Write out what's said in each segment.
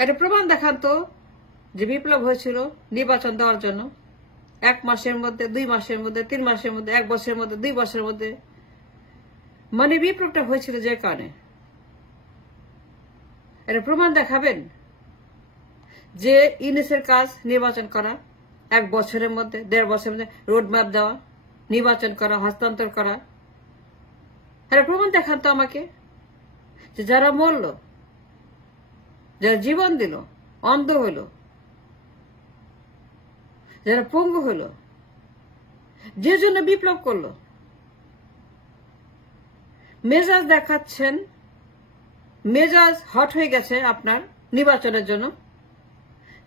একটা প্রমাণ দেখান তো যে বিপ্লব হয়েছিল নির্বাচন দেওয়ার জন্য 1 মাসের মধ্যে, 2 মাসের মধ্যে, 3 মাসের মধ্যে, 1 বছরের মধ্যে, 2 বছরের মধ্যে। মানে বিপ্লবটা হয়েছিল যে কারণে। একটা প্রমাণ দেখাবেন যে ইউনিসের কাজ নির্বাচন করা, 1 বছরের মধ্যে, 1.5 বছরের মধ্যে রোড ম্যাপ দেওয়া, নির্বাচন করা, হস্তান্তর করা। একটা প্রমাণ দেখান তো আমাকে যে যারা মরল, যারা জীবন দিল, অন্ধ হইল, যারা পঙ্গু হইল, যে জন্য বিপ্লব করলো, মেজাজ দেখাচ্ছেন, মেজাজ হট হয়ে গেছে আপনার নির্বাচনের জন্য।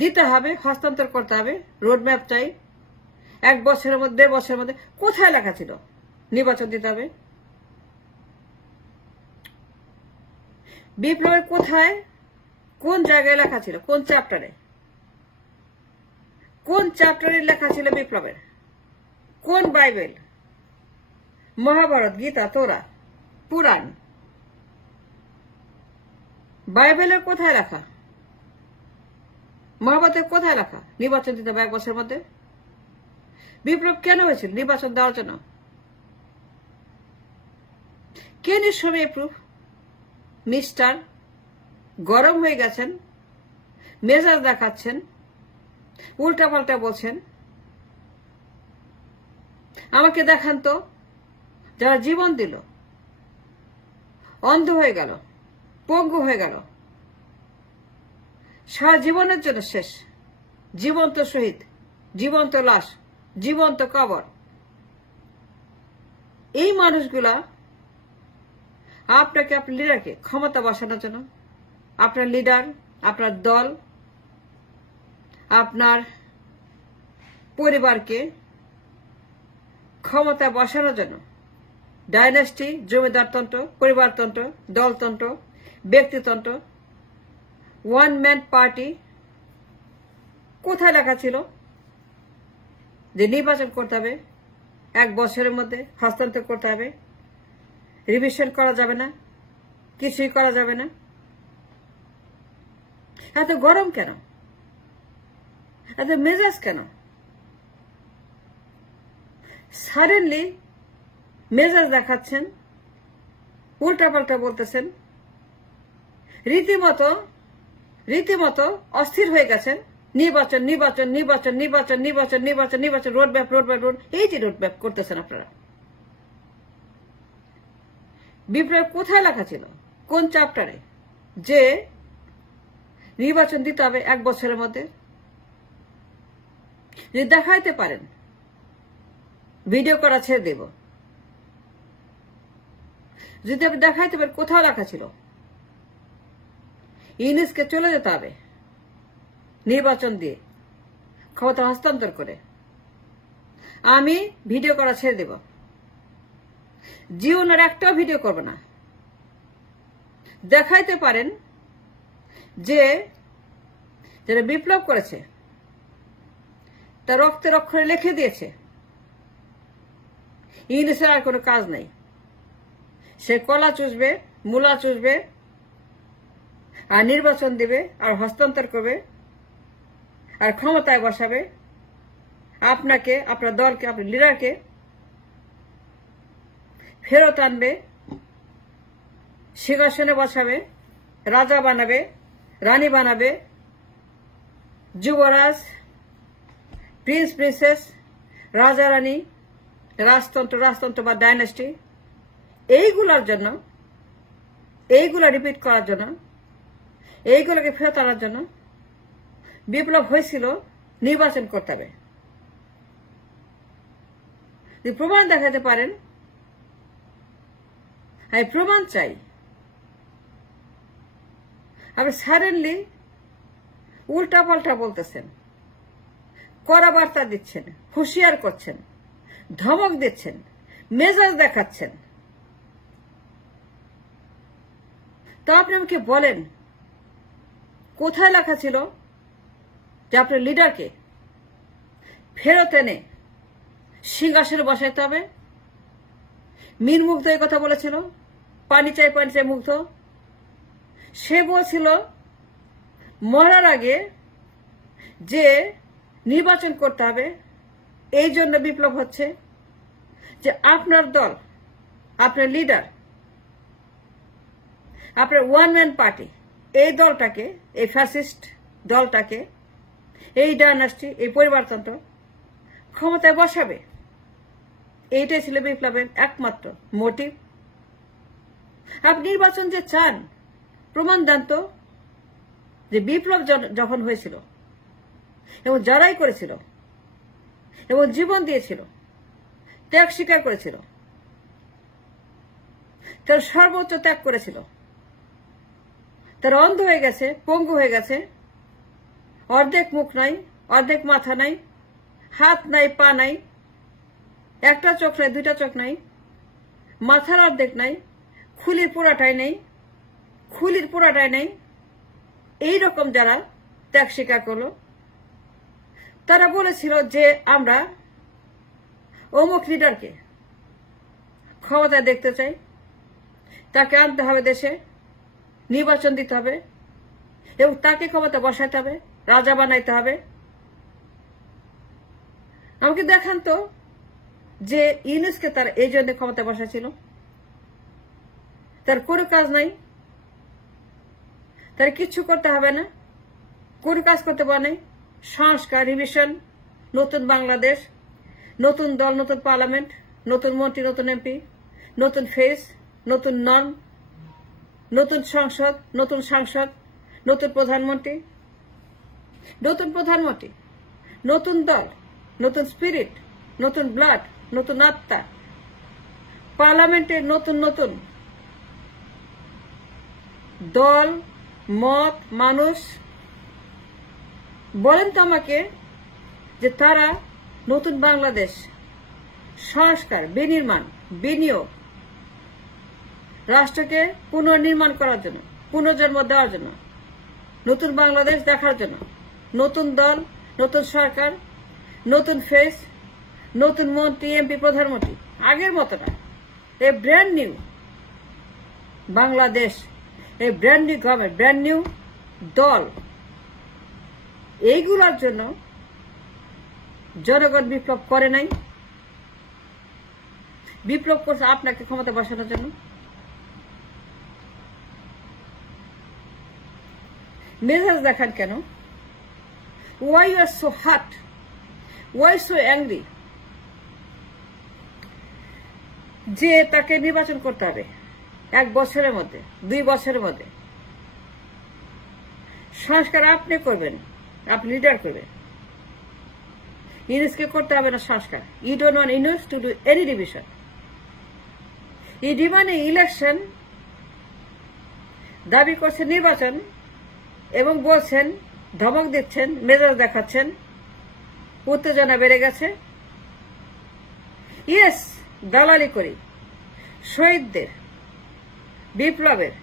দিতে হবে, হস্তান্তর করতে হবে, রোডম্যাপ চাই। 1 বছরের মধ্যে, 1.5 বছরের মধ্যে কোথায় লেখা ছিল নির্বাচন দিতে হবে? বিপ্লবের কোথায়, কোন জায়গায় লেখা ছিল, কোন চ্যাপ্টারে, কোন চ্যাপ্টারে লেখা ছিল বিপ্লবের? কোন বাইবেল, মহাভারত, গীতা, তোরা, পুরাণ, বাইবেলের কোথায় লেখা, মহাভারতের কোথায় লেখা নির্বাচন দিতে হবে 1 বছরের মধ্যে? বিপ্লব কেন হয়েছিল? নির্বাচন দেওয়ার জন্য। কে নিঃসময় প্রুফ? মিস্টার গরম হয়ে গেছেন, মেজাজ দেখাচ্ছেন, উল্টা পাল্টা বলছেন। আমাকে দেখান তো যারা জীবন দিল, অন্ধ হয়ে গেল, পঙ্গু হয়ে গেল, সারা জীবনের জন্য শেষ, জীবন্ত শহীদ, জীবন্ত লাশ, জীবন্ত কবর। এই মানুষগুলা আপনাকে, আপনার লিডারকে ক্ষমতা বসানোর জন্য, আপনার লিডার, আপনার দল, আপনার পরিবারকে ক্ষমতা বসানোর জন্য ডাইনাস্টি, জমিদারতন্ত্র, পরিবারতন্ত্র, দলতন্ত্র, ব্যক্তিতন্ত্র, 1 ম্যান পার্টি। কোথায় লেখা ছিল যে নির্বাচন করতে হবে 1 বছরের মধ্যে, হস্তান্তর করতে হবে, রিভিশন করা যাবে না, কিছুই করা যাবে না? এত গরম কেন, এত মেজাজ কেন? সাডেনলি মেজাজ দেখাচ্ছেন, উল্টা পাল্টা বলতেছেন, রীতিমতো অস্থির হয়ে গেছেন। নির্বাচন, নির্বাচন, নির্বাচন, নির্বাচন, নির্বাচন, নির্বাচন, নির্বাচন, রোডম্যাপ, রোডম্যাপ, রোড। এই যে রোডম্যাপ করতেছেন আপনারা। বিপ্লব কোথায় লেখা ছিল, কোন চ্যাপ্টারে যে নির্বাচন দিতে হবে 1 বছরের মধ্যে? যদি দেখাইতে পারেন, ভিডিও করা ছেড়ে দেব। যদি আপনি দেখাইতে পারেন কোথাও লেখা ছিল ইউনিসকে চলে যেতে হবে নির্বাচন দিয়ে, ক্ষমতা হস্তান্তর করে, আমি ভিডিও করা ছেড়ে দেব। জীবনের একটাও ভিডিও করব না। দেখাইতে পারেন যে যারা বিপ্লব করেছে তার রক্তের অক্ষরে লিখে দিয়েছে ইউনিসের আর কোনো কাজ নাই। সে কলা চুষবে, মূলা চুষবে, আর নির্বাচন দেবে, আর হস্তান্তর করবে, আর ক্ষমতায় বসাবে আপনাকে, আপনার দলকে, আপনার লিডারকে ফেরত আনবে, সিংহাসনে বসাবে, রাজা বানাবে, রানী বানাবে, যুবরাজ, প্রিন্স প্রিন্সেস, রাজা রানী, রাজতন্ত্র বা ডাইনাস্টি। এইগুলোর জন্য, এইগুলো রিপিট করার জন্য, এইগুলোকে ফেরত আনার জন্য বিপ্লব হয়েছিল। নির্বাচন করতে হবে। যদি প্রমাণ দেখাতে পারেন, আমি প্রমাণ চাই। আপনি সাডেনলি উল্টা পাল্টা বলতেছেন, কড়া বার্তা দিচ্ছেন, হুঁশিয়ার করছেন, ধমক দিচ্ছেন, মেজাজ দেখাচ্ছেন। তো আপনি আমাকে বলেন কোথায় লেখা ছিল যে আপনার লিডারকে ফেরত এনে সিংহাসনে বসাইতে হবে? মীর মুগ্ধ এই কথা বলেছিল, পানি চাই মুগ্ধ। সে বলছিল মরার আগে যে নির্বাচন করতে হবে, এই জন্য বিপ্লব হচ্ছে যে আপনার দল, আপনার লিডার, আপনার ওয়ান ম্যান পার্টি, এই দলটাকে, এই ফ্যাসিস্ট দলটাকে, এই ডাইনাস্টি, এই পরিবারতন্ত্র ক্ষমতায় বসাবে। এইটাই ছিল বিপ্লবের একমাত্র মোটিভ। আপনি নির্বাচন যে চান, প্রমাণ দেন তো যে বিপ্লব যখন হয়েছিল এবং যারাই করেছিল এবং জীবন দিয়েছিল, ত্যাগ স্বীকার করেছিল, তার সর্বোচ্চ ত্যাগ করেছিল, তারা অন্ধ হয়ে গেছে, পঙ্গু হয়ে গেছে, অর্ধেক মুখ নাই, অর্ধেক মাথা নাই, হাত নাই, পা নাই, একটা চোখ নাই, দুইটা চোখ নাই, মাথার অর্ধেক নাই, খুলির পুরাটাই নেই, খুলির পুরাটাই নেই, এইরকম যারা ত্যাগ স্বীকার করলো, তারা বলেছিল যে আমরা অমুক লিডারকে ক্ষমতায় দেখতে চাই, তাকে আনতে হবে দেশে, নির্বাচন দিতে হবে এবং তাকে ক্ষমতা বসাইতে হবে, রাজা বানাইতে হবে। আমাকে দেখান তো যে ইউনূসকে তার এই জন্য ক্ষমতা বসাইছিল। তার কোনো কাজ নাই, তার কিচ্ছু করতে হবে না, কোন কাজ করতে পারে। সংস্কার, রিভিশন, নতুন বাংলাদেশ, নতুন দল, নতুন পার্লামেন্ট, নতুন মন্ত্রী, নতুন এমপি, নতুন ফেস, নতুন নর্ম, নতুন সংসদ, নতুন সাংসদ, নতুন প্রধানমন্ত্রী, নতুন দল, নতুন স্পিরিট, নতুন ব্লাড, নতুন আত্মা, পার্লামেন্টের নতুন নতুন দল, মত, মানুষ। বলেন তো আমাকে যে তারা নতুন বাংলাদেশ, সংস্কার, বিনির্মাণ, বিনিয়োগ, রাষ্ট্রকে পুনর্নির্মাণ করার জন্য, পুনর্জন্ম দেওয়ার জন্য, নতুন বাংলাদেশ দেখার জন্য, নতুন দল, নতুন সরকার, নতুন ফেস, নতুন মন্ত্রী, এমপি, প্রধানমন্ত্রী, আগের মতো না, এ ব্র্যান্ড নিউ বাংলাদেশ, এ brand new government, brand new দল। এইগুলোর জন্য জনগণ বিপ্লব করে নাই, বিপ্লব করছে আপনাকে ক্ষমতা বসানোর জন্য। মেজাজ দেখান কেন? Why you are so hot, why so angry যে তাকে নির্বাচন করতে হবে 1 বছরের মধ্যে, 2 বছরের মধ্যে। সংস্কার আপনি করবেন, আপনি লিডার করবেন, ইউনূসকে করতে হবে না সংস্কার। You don't want Yunus to do any division. এই ডিমান্ড ইলেকশন দাবি করছেন নির্বাচন এবং বলছেন, ধমক দিচ্ছেন, মেজাজ দেখাচ্ছেন, উত্তেজনা বেড়ে গেছে। ইয়েস, দালালি করি শহীদদের, বিপ্লবের,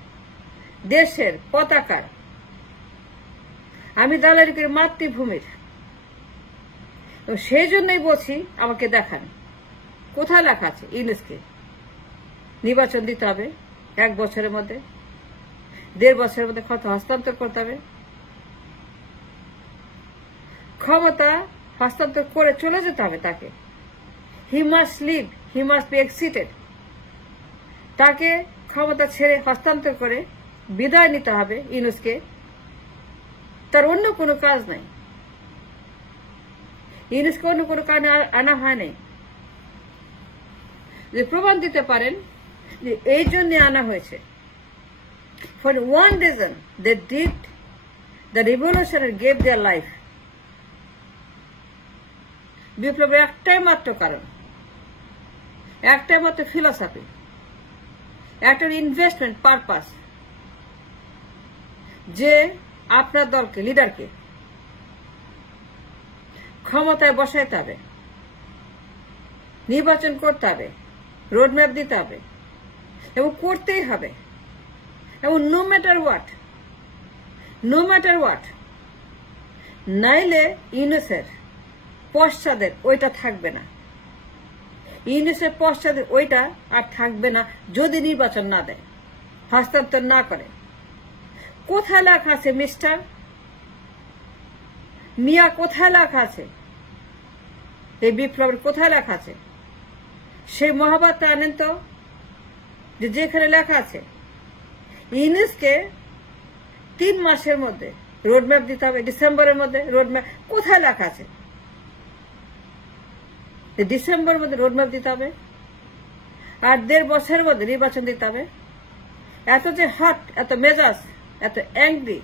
দেশের পতাকার, আমি দালালি করি মাতৃভূমির। সেই জন্যই বলছি আমাকে দেখান কোথায় লেখা আছে ইউনূসকে নির্বাচন দিতে হবে 1 বছরের মধ্যে, 1.5 বছরের মধ্যে ক্ষমতা হস্তান্তর করতে হবে, ক্ষমতা হস্তান্তর করে চলে যেতে হবে তাকে। He must leave, he must be excited. তাকে ক্ষমতা ছেড়ে হস্তান্তর করে বিদায় নিতে হবে ইউনূসকে। তার অন্য কোনো কাজ নাই, ইউনূসকে অন্য কোনো কারণে আনা হয় নাই যে প্রমাণ দিতে পারেন যে এই জন্য আনা হয়েছে। For one reason they did the revolution and gave their life. বিপ্লবের একটাই মাত্র কারণ, একটাই মাত্র ফিলসফি, একটা ইনভেস্টমেন্ট পারপাস, যে আপনার দলকে, লিডারকে ক্ষমতায় বসাইতে হবে, নির্বাচন করতে হবে, রোডম্যাপ দিতে হবে এবং করতেই হবে। এবং নো ম্যাটার হোয়াট, নাইলে ইউনূসের পশ্চাদের ওইটা থাকবে না, ইউনূসের পশ্চাদের ওইটা আর থাকবে না যদি নির্বাচন না দেয়, হস্তান্তর না করে। কোথায় লেখা আছে মিস্টার মিয়া কোথায় লেখা আছে? এই বিপ্লবের কোথায় লেখা আছে? সেই মহাভারতটা আনেন তো, যেখানে লেখা আছে ইউনুসকে 3 মাসের মধ্যে রোডম্যাপ দিতে হবে, ডিসেম্বরের মধ্যে রোডম্যাপ। কোথায় লেখা আছে ডিসেম্বরের মধ্যে রোডম্যাপ দিতে হবে আর 1.5 বছরের মধ্যে নির্বাচন দিতে হবে? এত যে হট, এত মেজাজ, এত অ্যাংরি,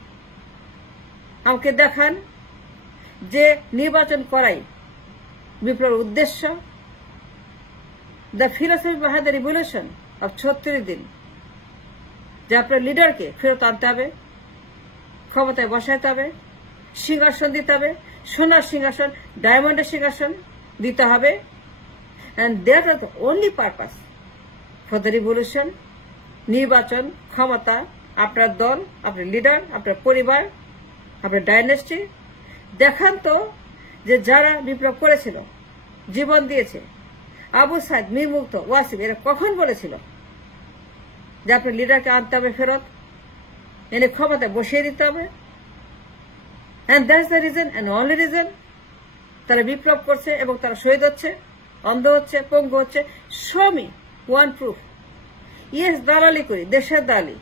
আমাকে দেখান যে নির্বাচন করাই বিপ্লবের উদ্দেশ্য। The philosophy behind the revolution of 36 দিন, যে আপনার লিডারকে ফেরত আনতে হবে, ক্ষমতায় বসাইতে হবে, সিংহাসন দিতে হবে, সোনার সিংহাসন, ডায়মন্ডের সিংহাসন দিতে হবে। and that is the only purpose for the revolution. নির্বাচন, ক্ষমতা, আপনার দল, আপনার লিডার, আপনার পরিবার, আপনার ডাইনেস্টি। দেখান তো যে যারা বিপ্লব করেছিল, জীবন দিয়েছে, আবু সাইদ, মীর মুগ্ধ, ওয়াসিম, এরা কখন বলেছিল যে আপনার লিডারকে আনতে হবে ফেরত, এনে ক্ষমতায় বসিয়ে দিতে হবে? and that's the reason and only reason তারা বিপ্লব করছে এবং তারা শহীদ হচ্ছে, অন্ধ হচ্ছে, পঙ্গু হচ্ছে। show me one proof. Yes, দালালি করি, দেশের দালালি,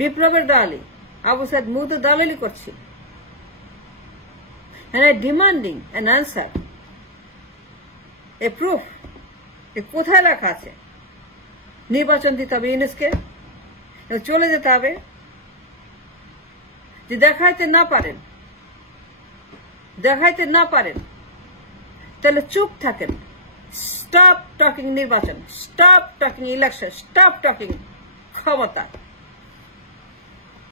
বিপ্লবের দালালি, আবু সাইদ মুগ্ধ দালালি করছি। and I demanding an answer, a proof. এ কোথায় লেখা আছে? নির্বাচন দিতে হবে ইউনুসকে, চলে যেতে হবে। যে দেখাইতে না পারেন তাহলে চুপ থাকেন। স্টপ টকিং নির্বাচন, stop talking election, stop talking ক্ষমতা।